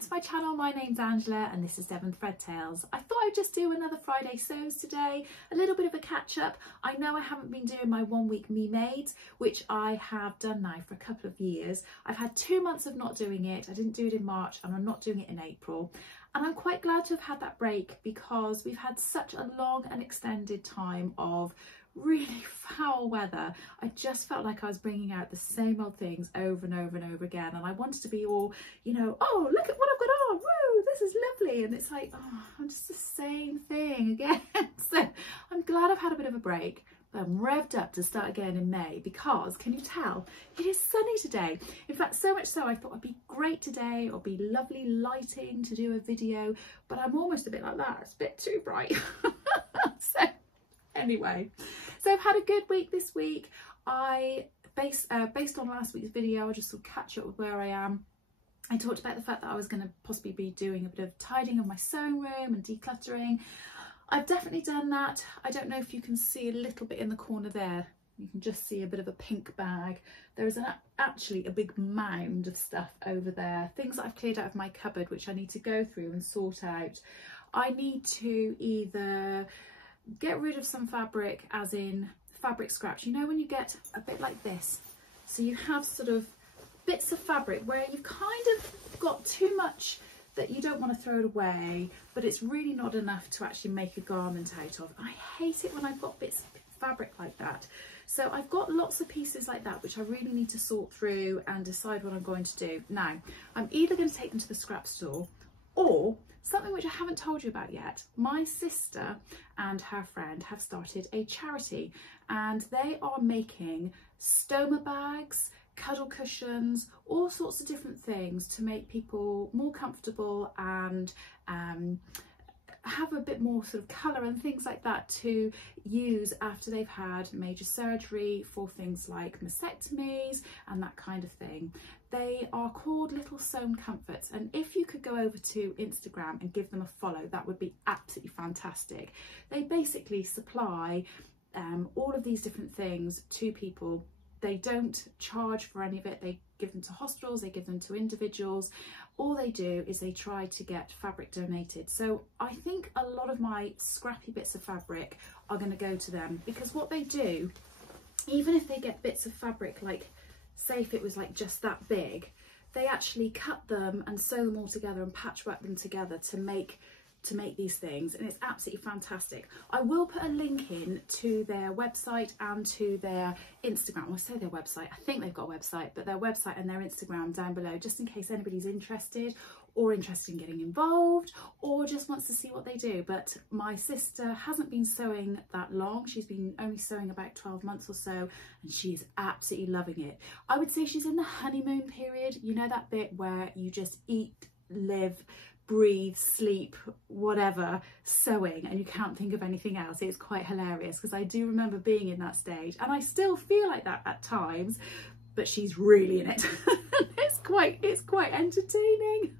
welcome to my channel. My name's Angela and this is Seven Thread Tales. I thought I'd just do another Friday sews today, a little bit of a catch up. I know I haven't been doing my 1 week Me Mades, which I have done now for a couple of years. I've had 2 months of not doing it. I didn't do it in March and I'm not doing it in April. And I'm quite glad to have had that break because we've had such a long and extended time of really foul weather. I just felt like I was bringing out the same old things over and over and over again, and I wanted to be all, you know, oh, look at what I've got on, woo, this is lovely, and it's like, oh, I'm just the same thing again. So I'm glad I've had a bit of a break, but I'm revved up to start again in May because, can you tell, it is sunny today. In fact, so much so I thought it'd be great today, it'll be lovely lighting to do a video, but I'm almost a bit like that, it's a bit too bright. So anyway, so I've had a good week this week. Based on last week's video, I'll just sort of catch up with where I am. I talked about the fact that I was going to possibly be doing a bit of tidying of my sewing room and decluttering. I've definitely done that. I don't know if you can see a little bit in the corner there. You can just see a bit of a pink bag. There is actually a big mound of stuff over there. Things that I've cleared out of my cupboard, which I need to go through and sort out. I need to either get rid of some fabric, as in fabric scraps. You know when you get a bit like this, so you have sort of bits of fabric where you've kind of got too much that you don't want to throw it away, but it's really not enough to actually make a garment out of. I hate it when I've got bits of fabric like that. So I've got lots of pieces like that which I really need to sort through and decide what I'm going to do. Now, I'm either going to take them to the scrap store, or something which I haven't told you about yet. My sister and her friend have started a charity and they are making stoma bags, cuddle cushions, all sorts of different things to make people more comfortable and have a bit more sort of colour and things like that to use after they've had major surgery for things like mastectomies and that kind of thing. They are called Little Sewn Comforts, and if you could go over to Instagram and give them a follow, that would be absolutely fantastic. They basically supply all of these different things to people. They don't charge for any of it. They give them to hospitals, they give them to individuals. All they do is they try to get fabric donated. So I think a lot of my scrappy bits of fabric are going to go to them, because what they do, even if they get bits of fabric, like say if it was like just that big, they actually cut them and sew them all together and patchwork them together to make these things, and it's absolutely fantastic. I will put a link in to their website and to their Instagram. I say their website, I think they've got a website, but their website and their Instagram down below, just in case anybody's interested in getting involved or just wants to see what they do. But my sister hasn't been sewing that long. She's been only sewing about 12 months or so, and she's absolutely loving it. I would say she's in the honeymoon period, you know, that bit where you just eat, live, breathe, sleep, whatever, sewing, and you can't think of anything else. It's quite hilarious because I do remember being in that stage, and I still feel like that at times, but she's really in it. It's quite entertaining.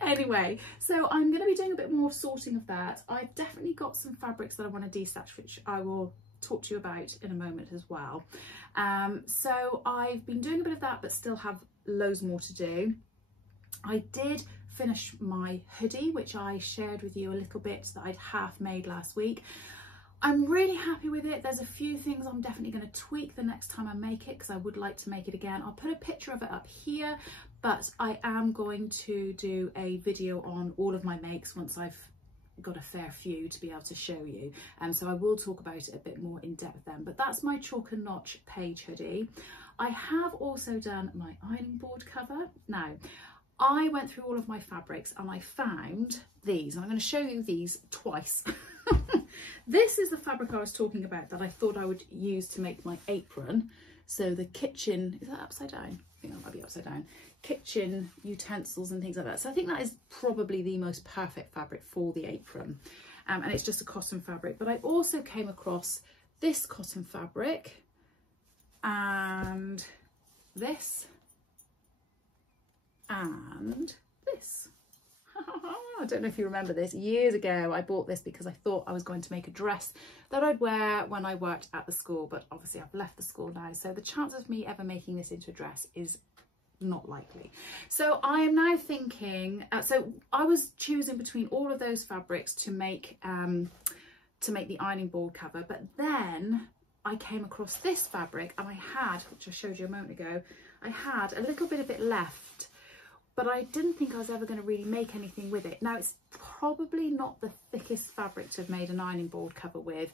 Anyway, so I'm going to be doing a bit more sorting of that. I've definitely got some fabrics that I want to destash, which I will talk to you about in a moment as well. So I've been doing a bit of that, but still have loads more to do. I did finish my hoodie, which I shared with you a little bit that I'd half made last week. I'm really happy with it. There's a few things I'm definitely going to tweak the next time I make it, because I would like to make it again. I'll put a picture of it up here, but I am going to do a video on all of my makes once I've got a fair few to be able to show you, so I will talk about it a bit more in depth then. But that's my chalk and notch page hoodie. I have also done my ironing board cover. Now, I went through all of my fabrics and I found these, and I'm going to show you these twice. This is the fabric I was talking about that I thought I would use to make my apron. So the kitchen, is that upside down? I think that might be upside down. Kitchen utensils and things like that. So I think that is probably the most perfect fabric for the apron. And it's just a cotton fabric. But I also came across this cotton fabric and this and this. I don't know if you remember this. Years ago I bought this because I thought I was going to make a dress that I'd wear when I worked at the school, but obviously I've left the school now, so the chance of me ever making this into a dress is not likely. So I am now thinking, so I was choosing between all of those fabrics to make the ironing board cover, but then I came across this fabric and I had, which I showed you a moment ago, I had a little bit of it left, but I didn't think I was ever going to really make anything with it. Now, it's probably not the thickest fabric to have made an ironing board cover with,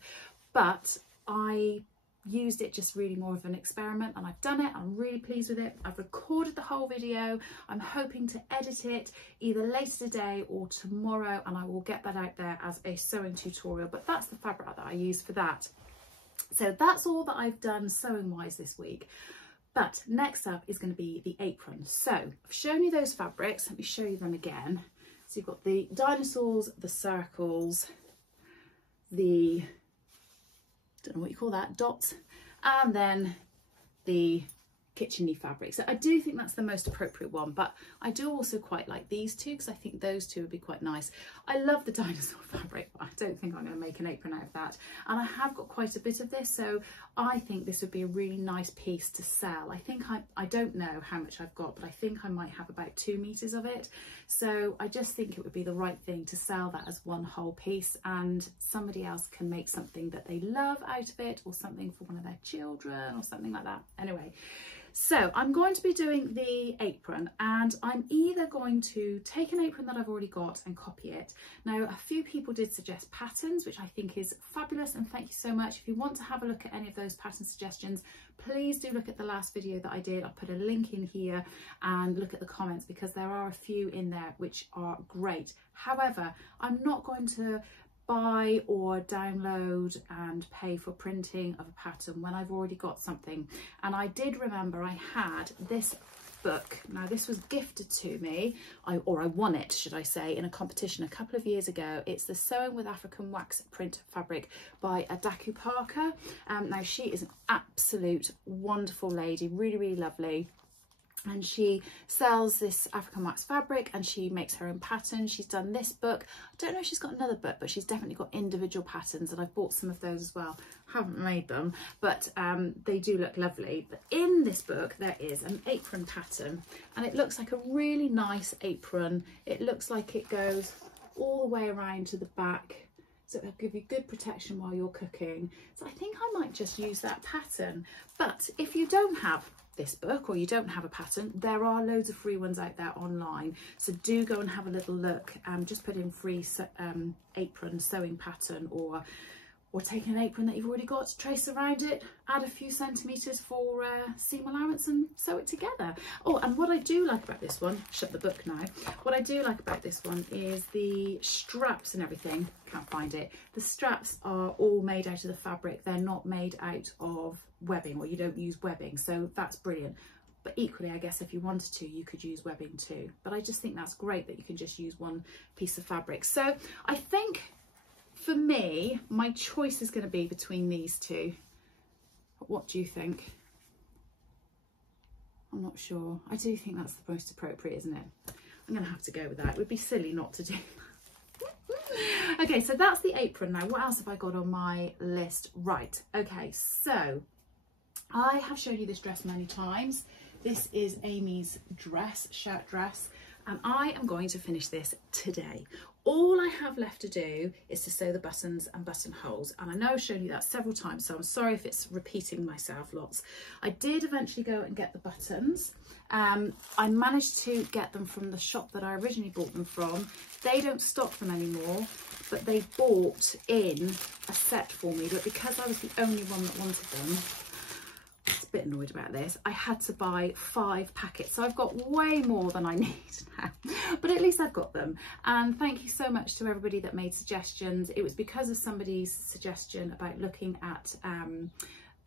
but I used it just really more of an experiment, and I've done it. I'm really pleased with it. I've recorded the whole video. I'm hoping to edit it either later today or tomorrow, and I will get that out there as a sewing tutorial, but that's the fabric that I use for that. So that's all that I've done sewing wise this week. But next up is going to be the apron. So I've shown you those fabrics. Let me show you them again. So you've got the dinosaurs, the circles, the, don't know what you call that, dots, and then the kitcheny fabric. So I do think that's the most appropriate one, but I do also quite like these two because I think those two would be quite nice. I love the dinosaur fabric, but I don't think I'm going to make an apron out of that, and I have got quite a bit of this, so I think this would be a really nice piece to sell. I think I don't know how much I've got, but I think I might have about 2 meters of it, so I just think it would be the right thing to sell that as one whole piece, and somebody else can make something that they love out of it, or something for one of their children or something like that. Anyway, so I'm going to be doing the apron, and I'm either going to take an apron that I've already got and copy it. Now, a few people did suggest patterns, which I think is fabulous, and thank you so much. If you want to have a look at any of those pattern suggestions, please do look at the last video that I did. I'll put a link in here and look at the comments, because there are a few in there which are great. However, I'm not going to buy or download and pay for printing of a pattern when I've already got something. And I did remember I had this book. Now, this was gifted to me, or I won it, should I say, in a competition a couple of years ago. It's the Sewing with African Wax Print Fabric by Adaku Parker. Now, she is an absolute wonderful lady, really, really lovely. And she sells this African wax fabric, and she makes her own patterns. She's done this book. I don't know if she's got another book, but she's definitely got individual patterns, and I've bought some of those as well. Haven't made them, but they do look lovely. But in this book there is an apron pattern, and it looks like a really nice apron. It looks like it goes all the way around to the back, so it'll give you good protection while you're cooking. So I think I might just use that pattern. But if you don't have this book, or you don't have a pattern, there are loads of free ones out there online, so do go and have a little look. Just put in free apron sewing pattern, or take an apron that you've already got, trace around it, add a few centimeters for seam allowance, and sew it together. Oh, and what I do like about this one, shut the book now, what I do like about this one is the straps and everything. Can't find it. The straps are all made out of the fabric. They're not made out of webbing, or you don't use webbing, so that's brilliant. But equally, I guess if you wanted to, you could use webbing too, but I just think that's great that you can just use one piece of fabric. So I think for me, my choice is going to be between these two. What do you think? I'm not sure. I do think that's the most appropriate, isn't it? I'm going to have to go with that. It would be silly not to do that. Okay, so that's the apron. Now, what else have I got on my list? Right, okay, so I have shown you this dress many times. This is Amy's dress, shirt dress, and I am going to finish this today. All I have left to do is to sew the buttons and buttonholes, and I know I've shown you that several times, so I'm sorry if it's repeating myself lots. I did eventually go and get the buttons. I managed to get them from the shop that I originally bought them from. They don't stock them anymore, but they bought in a set for me, but because I was the only one that wanted them, a bit annoyed about this, I had to buy 5 packets, so I've got way more than I need now, but at least I've got them. And thank you so much to everybody that made suggestions. It was because of somebody's suggestion about looking at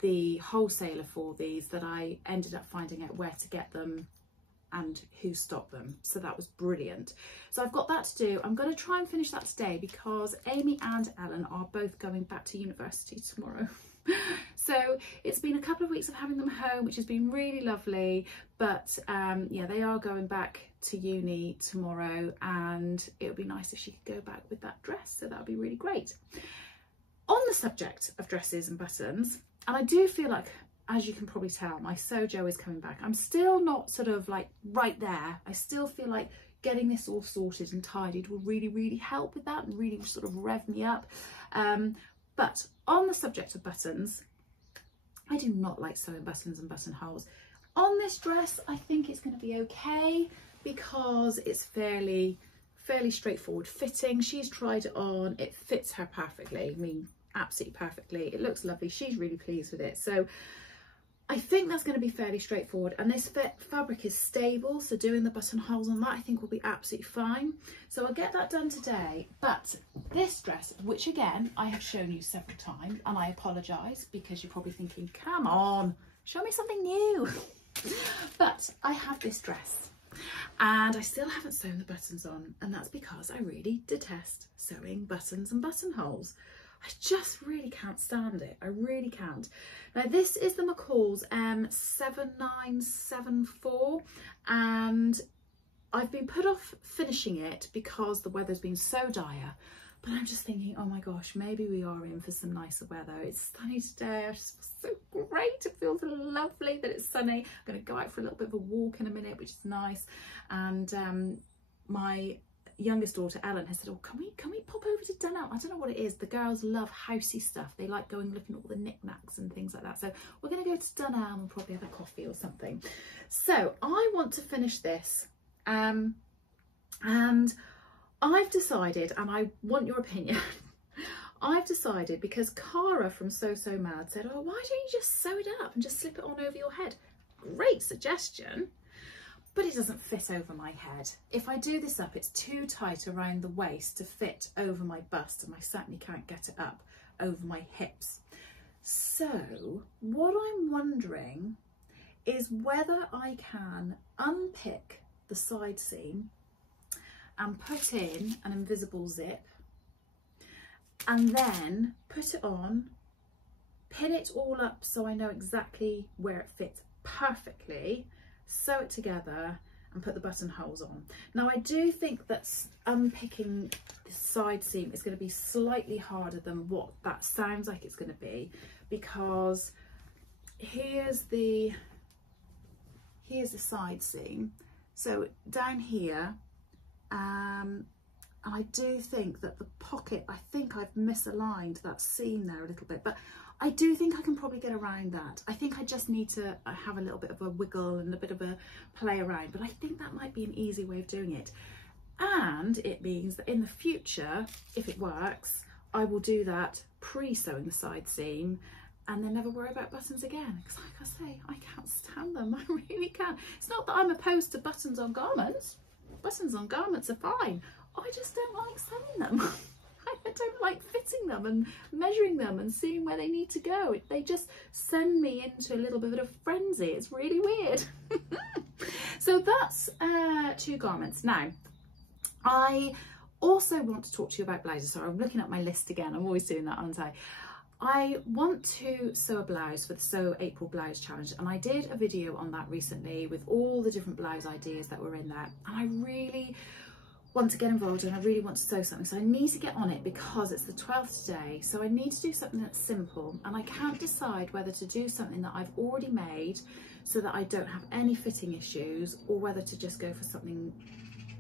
the wholesaler for these that I ended up finding out where to get them and who stocked them, so that was brilliant. So I've got that to do. I'm going to try and finish that today because Amy and Ellen are both going back to university tomorrow. So it's been a couple of weeks of having them home, which has been really lovely, but yeah, they are going back to uni tomorrow, and it would be nice if she could go back with that dress, so that would be really great. On the subject of dresses and buttons, and I do feel like as you can probably tell, my Sojo is coming back. I'm still not sort of like right there. I still feel like getting this all sorted and tidied will really, really help with that and really sort of rev me up. But on the subject of buttons, I do not like sewing buttons and buttonholes. On this dress, I think it's going to be okay because it's fairly straightforward fitting. She's tried it on, it fits her perfectly. I mean, absolutely perfectly. It looks lovely. She's really pleased with it. So I think that's going to be fairly straightforward, and this fabric is stable, so doing the buttonholes on that I think will be absolutely fine. So I'll get that done today. But this dress, which again I have shown you several times, and I apologise because you're probably thinking, come on, show me something new. But I have this dress and I still haven't sewn the buttons on, and that's because I really detest sewing buttons and buttonholes. I just really can't stand it. I really can't. Now this is the McCall's M7974, and I've been put off finishing it because the weather's been so dire. But I'm just thinking, oh my gosh, maybe we are in for some nicer weather. It's sunny today. I just feel so great. It feels lovely that it's sunny. I'm going to go out for a little bit of a walk in a minute, which is nice. And my youngest daughter Ellen has said, oh, can we pop over to Dunelm? I don't know what it is. The girls love housey stuff. They like going looking at all the knickknacks and things like that. So we're going to go to Dunelm and probably have a coffee or something. So I want to finish this, and I've decided, and I want your opinion, I've decided, because Cara from So Mad said, oh, why don't you just sew it up and just slip it on over your head? Great suggestion, but it doesn't fit over my head. If I do this up, it's too tight around the waist to fit over my bust, and I certainly can't get it up over my hips. So what I'm wondering is whether I can unpick the side seam and put in an invisible zip, and then put it on, pin it all up so I know exactly where it fits perfectly, sew it together and put the buttonholes on. Now I do think that unpicking the side seam is going to be slightly harder than what that sounds like it's going to be, because here's the side seam, so down here, and I do think that the pocket, I think I've misaligned that seam there a little bit, but I do think I can probably get around that. I think I just need to have a little bit of a wiggle and a bit of a play around, but I think that might be an easy way of doing it. And it means that in the future, if it works, I will do that pre-sewing the side seam and then never worry about buttons again. Because like I say, I can't stand them, I really can't. It's not that I'm opposed to buttons on garments. Buttons on garments are fine. I just don't like sewing them. I don't like fitting them and measuring them and seeing where they need to go. They just send me into a little bit of frenzy. It's really weird. So that's 2 garments. Now, I also want to talk to you about blouses. So I'm looking at my list again. I'm always doing that, aren't I? I want to sew a blouse for the Sew April Blouse Challenge, and I did a video on that recently with all the different blouse ideas that were in there, and I really want to get involved and I really want to sew something, so I need to get on it because it's the 12th today. So I need to do something that's simple, and I can't decide whether to do something that I've already made so that I don't have any fitting issues, or whether to just go for something,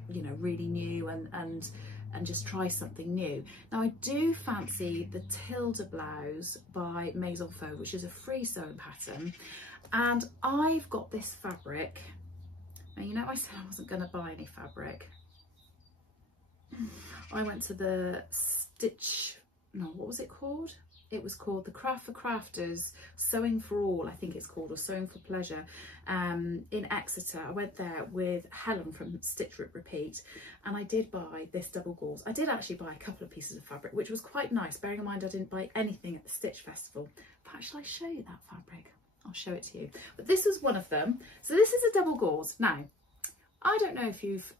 you know, really new and just try something new. Now I do fancy the Tilda blouse by Maison Faux, which is a free sewing pattern, and I've got this fabric. Now, you know, I said I wasn't going to buy any fabric. I went to the what was it called? It was called the Craft for Crafters Sewing for All, I think it's called, or Sewing for Pleasure, in Exeter. I went there with Helen from Stitch Rip Repeat, and I did buy this double gauze. I did actually buy a couple of pieces of fabric, which was quite nice, bearing in mind I didn't buy anything at the Stitch Festival. In fact, shall I show you that fabric? I'll show it to you. But this is one of them. So this is a double gauze. Now, I don't know if you've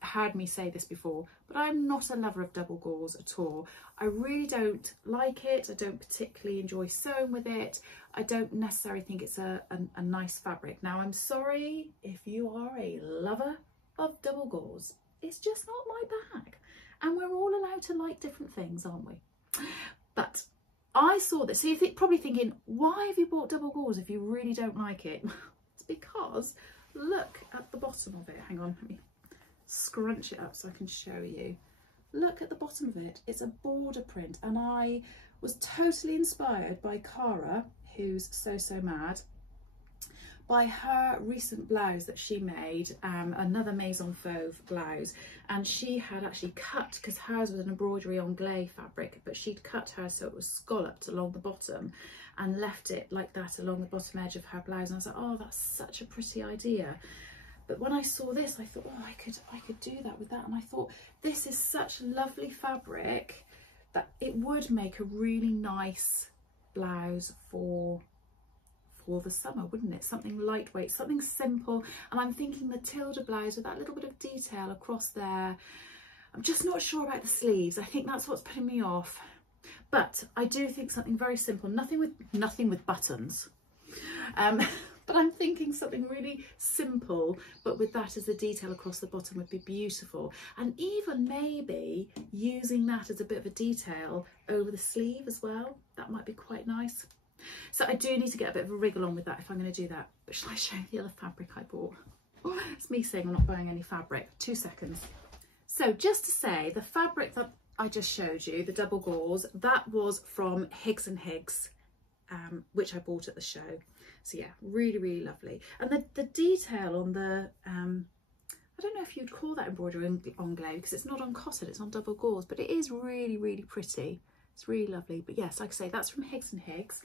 heard me say this before, but I'm not a lover of double gauze at all. I really don't like it. I don't particularly enjoy sewing with it. I don't necessarily think it's a nice fabric. Now, I'm sorry if you are a lover of double gauze. It's just not my bag, and we're all allowed to like different things, aren't we? But I saw this, so you're probably thinking, why have you bought double gauze if you really don't like it? It's because look at the bottom of it. Hang on, let me scrunch it up so I can show you. Look at the bottom of it. It's a border print, and I was totally inspired by Cara, who's so mad, by her recent blouse that she made, another Maison Fauve blouse, and she had actually cut, because hers was an embroidery anglais fabric, but she'd cut her so it was scalloped along the bottom and left it like that along the bottom edge of her blouse, and I was like, oh, that's such a pretty idea. But when I saw this, I thought, oh, I could do that with that, and I thought this is such lovely fabric that it would make a really nice blouse for the summer, wouldn't it? Something lightweight, something simple. And I'm thinking the Tilda blouse with that little bit of detail across there. I'm just not sure about the sleeves. I think that's what's putting me off. But I do think something very simple, nothing with buttons. But I'm thinking something really simple, but with that as the detail across the bottom would be beautiful. And even maybe using that as a bit of a detail over the sleeve as well. That might be quite nice. So I do need to get a bit of a wriggle on with that if I'm going to do that. But shall I show you the other fabric I bought? Oh, it's me saying I'm not buying any fabric. 2 seconds. So just to say, the fabric that I just showed you, the double gauze, that was from Higgs & Higgs, which I bought at the show. So yeah, really lovely. And the detail on the, I don't know if you'd call that embroidery anglais, because it's not on cotton, it's on double gauze, but it is really pretty. It's really lovely. But yes, like I say, that's from Higgs & Higgs.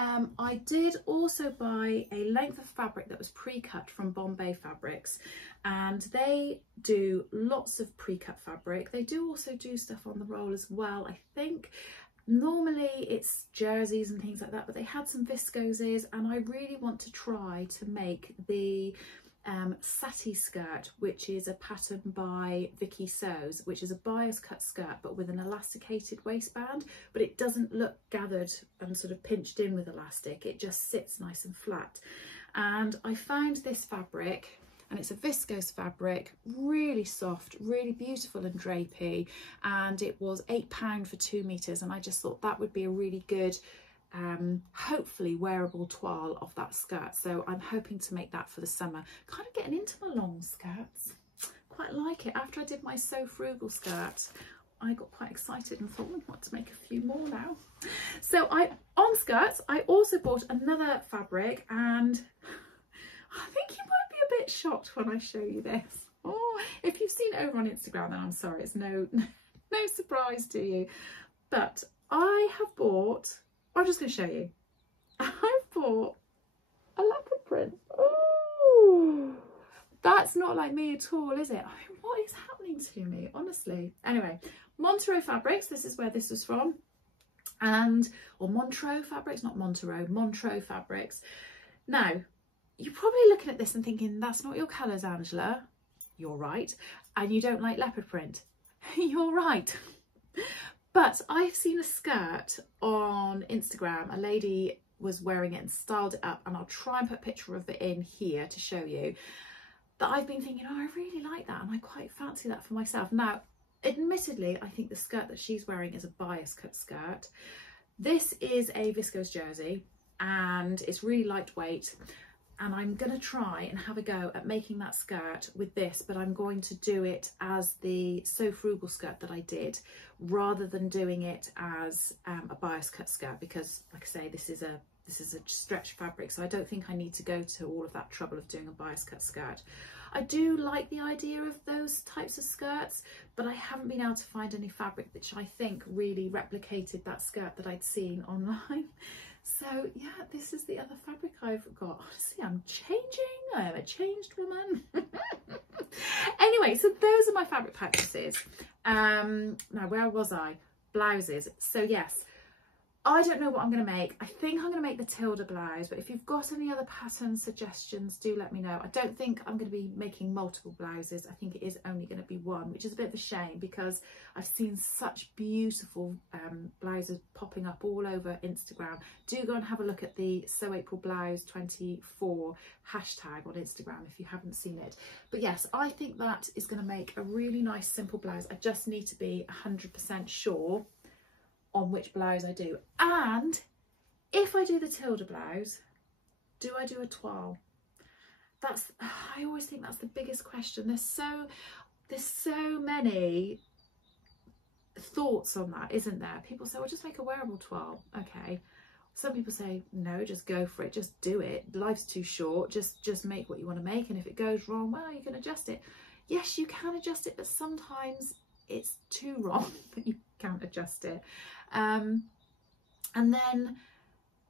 I did also buy a length of fabric that was pre-cut from Bombay Fabrics, and they do lots of pre-cut fabric. They do also do stuff on the roll as well, I think. Normally it's jerseys and things like that, but they had some viscoses, and I really want to try to make the Sati skirt, which is a pattern by Vicky Sews, which is a bias cut skirt but with an elasticated waistband, but it doesn't look gathered and sort of pinched in with elastic, it just sits nice and flat. And I found this fabric, and it's a viscose fabric, really soft, really beautiful and drapey, and it was £8 for 2 meters, and I just thought that would be a really good hopefully wearable toile of that skirt. So I'm hoping to make that for the summer. Kind of getting into my long skirts, quite like it. After I did my So Frugal skirt, I got quite excited and thought, I want to make a few more now. So on skirts, I also bought another fabric, and I think you might be a bit shocked when I show you this. Oh, if you've seen it over on Instagram, then I'm sorry, it's no surprise to you. But I have bought, I'm just going to show you. I've bought a leopard print. Oh, that's not like me at all, is it? I mean, what is happening to me, honestly? Anyway, Montereau Fabrics, this is where this was from. Or Montereau Fabrics, not Montereau, Montereau Fabrics. Now, you're probably looking at this and thinking, that's not your colours, Angela. You're right. And you don't like leopard print. You're right. But I've seen a skirt on Instagram. A lady was wearing it and styled it up, and I'll try and put a picture of it in here to show you. That I've been thinking, oh, I really like that, and I quite fancy that for myself. Now, admittedly, I think the skirt that she's wearing is a bias cut skirt. This is a viscose jersey, and it's really lightweight. And I'm going to try and have a go at making that skirt with this, but I'm going to do it as the So Frugal skirt that I did, rather than doing it as a bias cut skirt, because like I say, this is a stretch fabric, so I don't think I need to go to all of that trouble of doing a bias cut skirt. I do like the idea of those types of skirts, but I haven't been able to find any fabric which I think really replicated that skirt that I'd seen online. So yeah, this is the other fabric I've got. Honestly, I'm changing. I am a changed woman. Anyway, so those are my fabric purchases. Now, where was I? Blouses. So yes, I don't know what I'm going to make. I think I'm going to make the Tilda blouse, but if you've got any other pattern suggestions, do let me know. I don't think I'm going to be making multiple blouses. I think it is only going to be one, which is a bit of a shame, because I've seen such beautiful blouses popping up all over Instagram. Do go and have a look at the Sew April Blouse 24 hashtag on Instagram if you haven't seen it. But yes, I think that is going to make a really nice simple blouse. I just need to be 100% sure on which blouse I do. And if I do the tilde blouse, do I do a toile? I always think that's the biggest question. There's so many thoughts on that, isn't there? People say, well, just make a wearable toile. Okay. Some people say, no, just go for it, just do it. Life's too short, just make what you want to make, and if it goes wrong, well, you can adjust it. Yes, you can adjust it, but sometimes it's too wrong that you can't adjust it. And then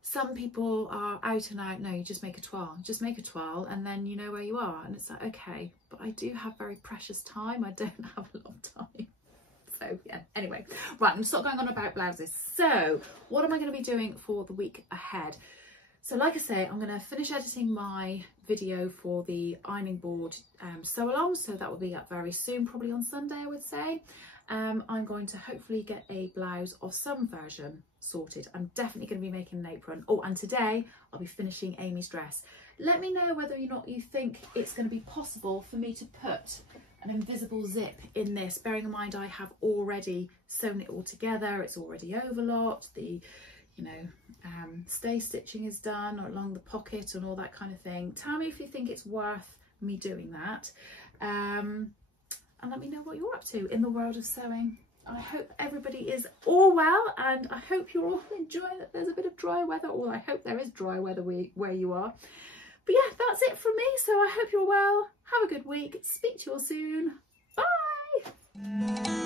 some people are out and out, no, you just make a toile, and then you know where you are. And it's like, okay, but I do have very precious time. I don't have a lot of time. So yeah, anyway, right, I'm gonna stop going on about blouses. So what am I going to be doing for the week ahead? So like I say, I'm going to finish editing my video for the ironing board sew along, so that will be up very soon, probably on Sunday, I would say. I'm going to hopefully get a blouse or some version sorted. I'm definitely going to be making an apron. Oh, and today I'll be finishing Amy's dress. Let me know whether or not you think it's going to be possible for me to put an invisible zip in this, bearing in mind I have already sewn it all together. It's already overlocked, the stay stitching is done along the pocket and all that kind of thing. Tell me if you think it's worth me doing that, and let me know what you're up to in the world of sewing. I hope everybody is all well, and I hope you're all enjoying that there's a bit of dry weather, or I hope there is dry weather where you are. But yeah, that's it from me. So I hope you're well. Have a good week. Speak to you all soon. Bye.